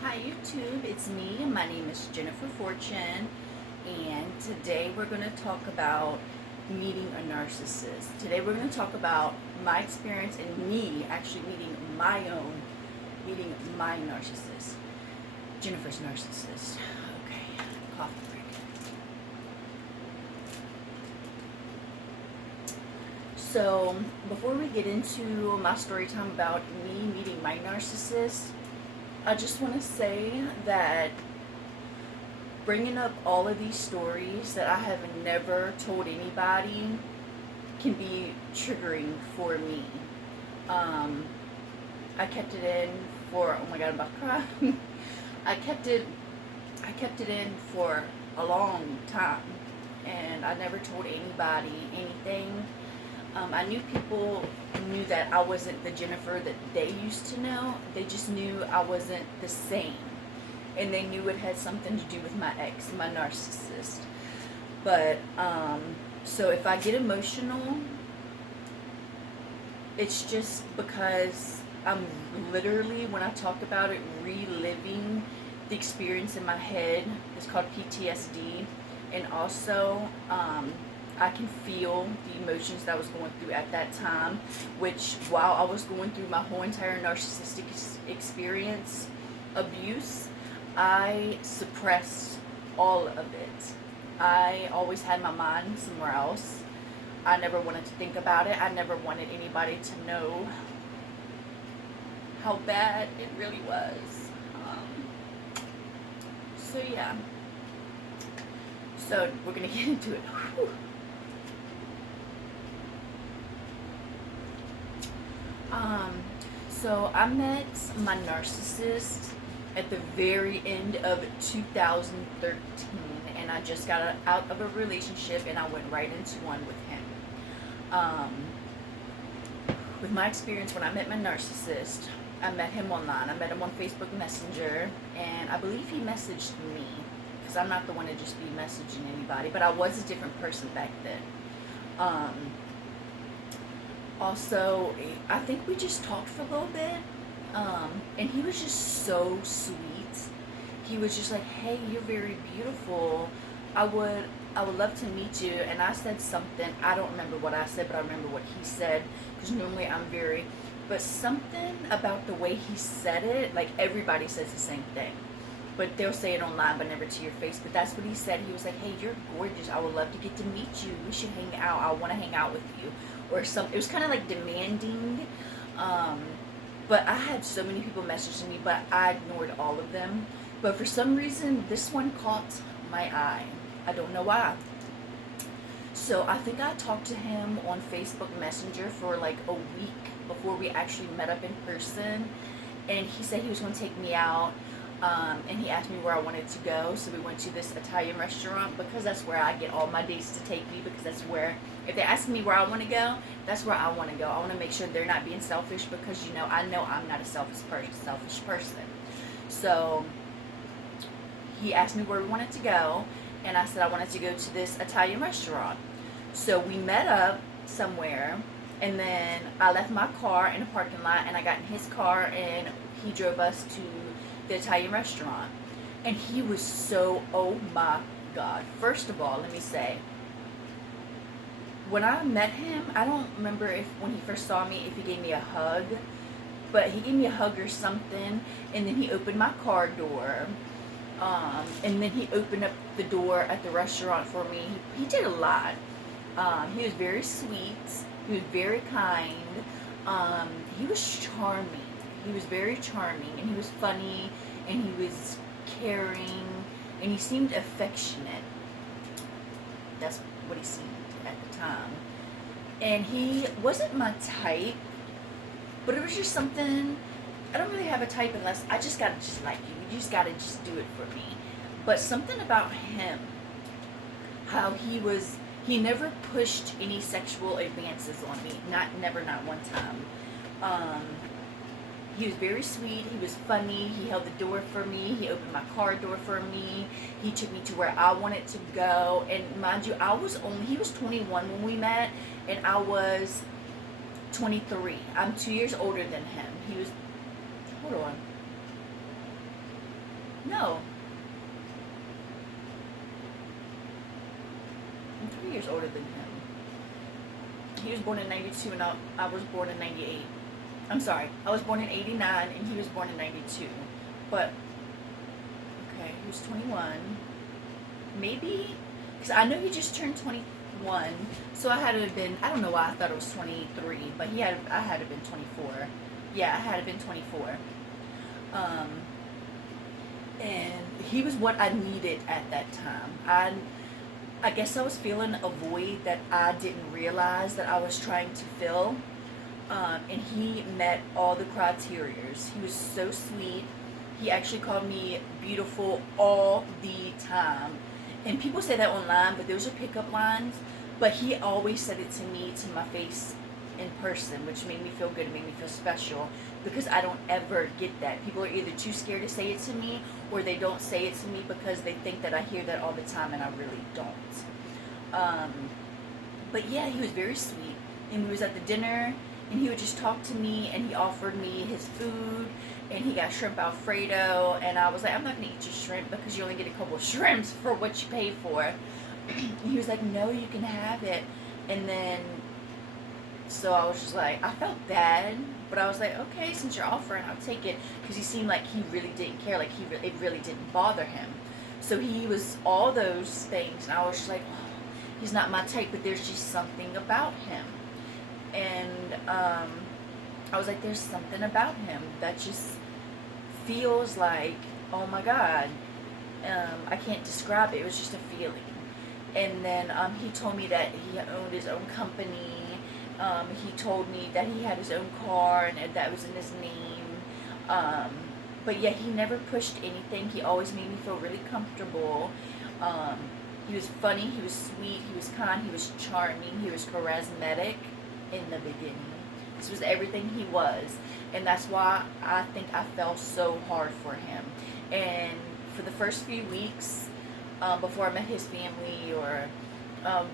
Hi YouTube, it's me. My name is Jennifer Fortune, and today we're going to talk about meeting a narcissist. Today we're going to talk about my experience and me actually meeting my narcissist. Jennifer's narcissist. Okay, coffee break. So, before we get into my story time about me meeting my narcissist, I just want to say that bringing up all of these stories that I have never told anybody can be triggering for me. Um, I kept it in for, oh my god, I'm about to cry. I kept it in for a long time, and I never told anybody anything. I knew people knew that I wasn't the Jennifer that they used to know. They just knew I wasn't the same. And they knew it had something to do with my ex, my narcissist. But, so if I get emotional, it's just because I'm literally, when I talk about it, reliving the experience in my head. It's called PTSD. And also, I can feel the emotions that I was going through at that time, which while I was going through my whole entire narcissistic experience, abuse, I suppressed all of it. I always had my mind somewhere else. I never wanted to think about it. I never wanted anybody to know how bad it really was. So yeah. So we're gonna get into it. Whew. So I met my narcissist at the very end of 2013, and I just got out of a relationship and I went right into one with him. With my experience when I met my narcissist, I met him online. I met him on Facebook Messenger, and I believe he messaged me, because I'm not the one to just be messaging anybody, but I was a different person back then. Also, I think we just talked for a little bit, and he was just so sweet. He was just like, "Hey, you're very beautiful. I would love to meet you." And I said something. I don't remember what I said, but I remember what he said, because normally but something about the way he said it, like everybody says the same thing, but they'll say it online, but never to your face. But that's what he said. He was like, "Hey, you're gorgeous. I would love to get to meet you. We should hang out. I want to hang out with you." Or something. It was kind of like demanding. But I had so many people messaging me, but I ignored all of them. But for some reason, this one caught my eye. I don't know why. So I think I talked to him on Facebook Messenger for like a week before we actually met up in person. And he said he was going to take me out. And he asked me where I wanted to go. So we went to this Italian restaurant, because that's where I get all my dates to take me, because that's where, if they ask me where I want to go, that's where I want to go. I want to make sure they're not being selfish, because I know I'm not a selfish person. So he asked me where we wanted to go, and I said I wanted to go to this Italian restaurant. So we met up somewhere, and then I left my car in a parking lot, and I got in his car, and he drove us to the Italian restaurant. And he was so, oh my god. First of all, let me say, when I met him, I don't remember if when he first saw me, if he gave me a hug, but he gave me a hug or something, and then he opened my car door, and then he opened up the door at the restaurant for me. He did a lot. He was very sweet. He was very kind. He was charming. He was very charming, and he was funny, and he was caring, and he seemed affectionate. That's what he seemed at the time. And he wasn't my type, but it was just something. I don't really have a type unless I just gotta just like you. You just gotta just do it for me. But something about him, how he never pushed any sexual advances on me. Not one time. He was very sweet. He was funny. He held the door for me. He opened my car door for me. He took me to where I wanted to go. And mind you, he was 21 when we met, and I was 23. I'm 2 years older than him. Hold on. No, I'm 3 years older than him. He was born in 92 and I was born in 98. I'm sorry, I was born in 89 and he was born in 92. But, okay, he was 21. Maybe, because I know he just turned 21, so I had to have been, I don't know why I thought it was 23, but I had to have been 24. Yeah, I had to have been 24. Um, and he was what I needed at that time. I guess I was feeling a void that I didn't realize that I was trying to fill. And he met all the criterias. He was so sweet. He actually called me beautiful all the time. And people say that online, but those are pickup lines. But he always said it to me, to my face, in person, which made me feel good. It made me feel special, because I don't ever get that. People are either too scared to say it to me, or they don't say it to me because they think that I hear that all the time, and I really don't. But yeah, he was very sweet, and we was at the dinner, and he would just talk to me, and he offered me his food, and he got shrimp Alfredo, and I was like, I'm not gonna eat your shrimp because you only get a couple of shrimps for what you pay for. He was like, no, you can have it. And then, so I was just like, I felt bad, but I was like, okay, since you're offering, I'll take it, because he seemed like he really didn't care, like it really didn't bother him. So he was all those things, and I was just like, oh, he's not my type, but there's just something about him. And I was like, there's something about him that just feels like, oh my God, I can't describe it. It was just a feeling. And then he told me that he owned his own company. He told me that he had his own car and that was in his name. But yeah, he never pushed anything. He always made me feel really comfortable. He was funny, he was sweet, he was kind, he was charming, he was charismatic in the beginning. This was everything he was. And that's why I think I fell so hard for him. And for the first few weeks, before I met his family, or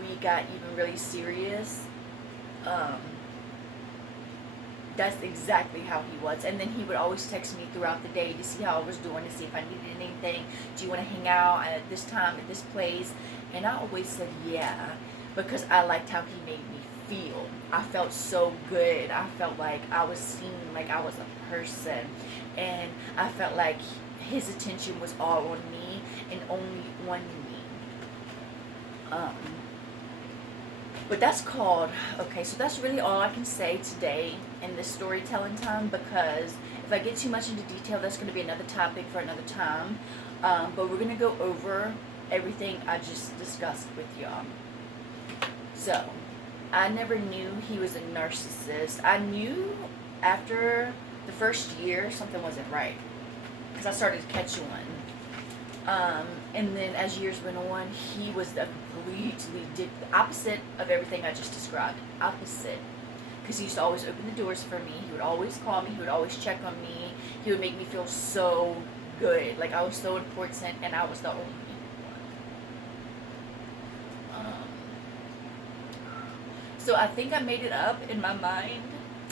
we got even really serious, that's exactly how he was. And then he would always text me throughout the day to see how I was doing, to see if I needed anything. Do you want to hang out at this time, at this place? And I always said yeah, because I liked how he made me feel. I felt so good. I felt like I was seen, like I was a person. And I felt like his attention was all on me and only on me. But that's called, okay, so that's really all I can say today in this storytelling time, because if I get too much into detail, that's going to be another topic for another time. But we're going to go over everything I just discussed with y'all. So, I never knew he was a narcissist. I knew after the first year something wasn't right, because I started to catch on. And then as years went on, he was the completely opposite of everything I just described. Opposite. Because he used to always open the doors for me. He would always call me. He would always check on me. He would make me feel so good. Like I was so important and I was the only one. So I think I made it up in my mind.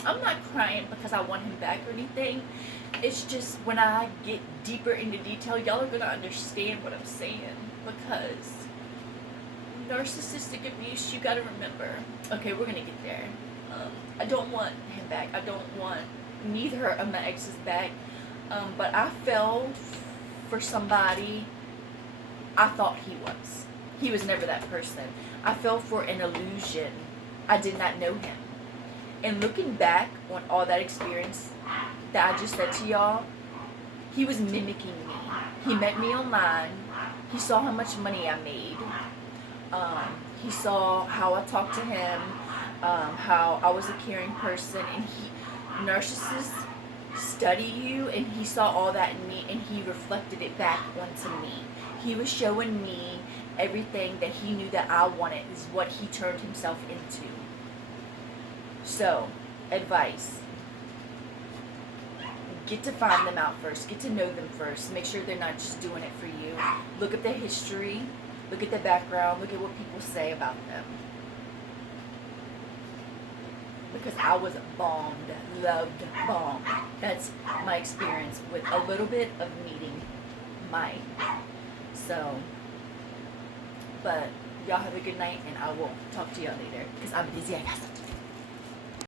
I'm not crying because I want him back or anything. It's just when I get deeper into detail, y'all are going to understand what I'm saying. Because narcissistic abuse, you got to remember. Okay, we're going to get there. I don't want him back. I don't want neither of my exes back. But I fell for somebody I thought he was. He was never that person. I fell for an illusion. I did not know him. And looking back on all that experience that I just said to y'all, he was mimicking me. He met me online. He saw how much money I made. He saw how I talked to him, how I was a caring person. And narcissists study you, and he saw all that in me, and he reflected it back onto me. He was showing me everything that he knew that I wanted is what he turned himself into. So, advice. Get to find them out first. Get to know them first. Make sure they're not just doing it for you. Look at their history. Look at their background. Look at what people say about them. Because I was bombed, loved, bombed. That's my experience with a little bit of meeting might. So, but y'all have a good night, and I will talk to y'all later because I'm busy. I got stuff to do.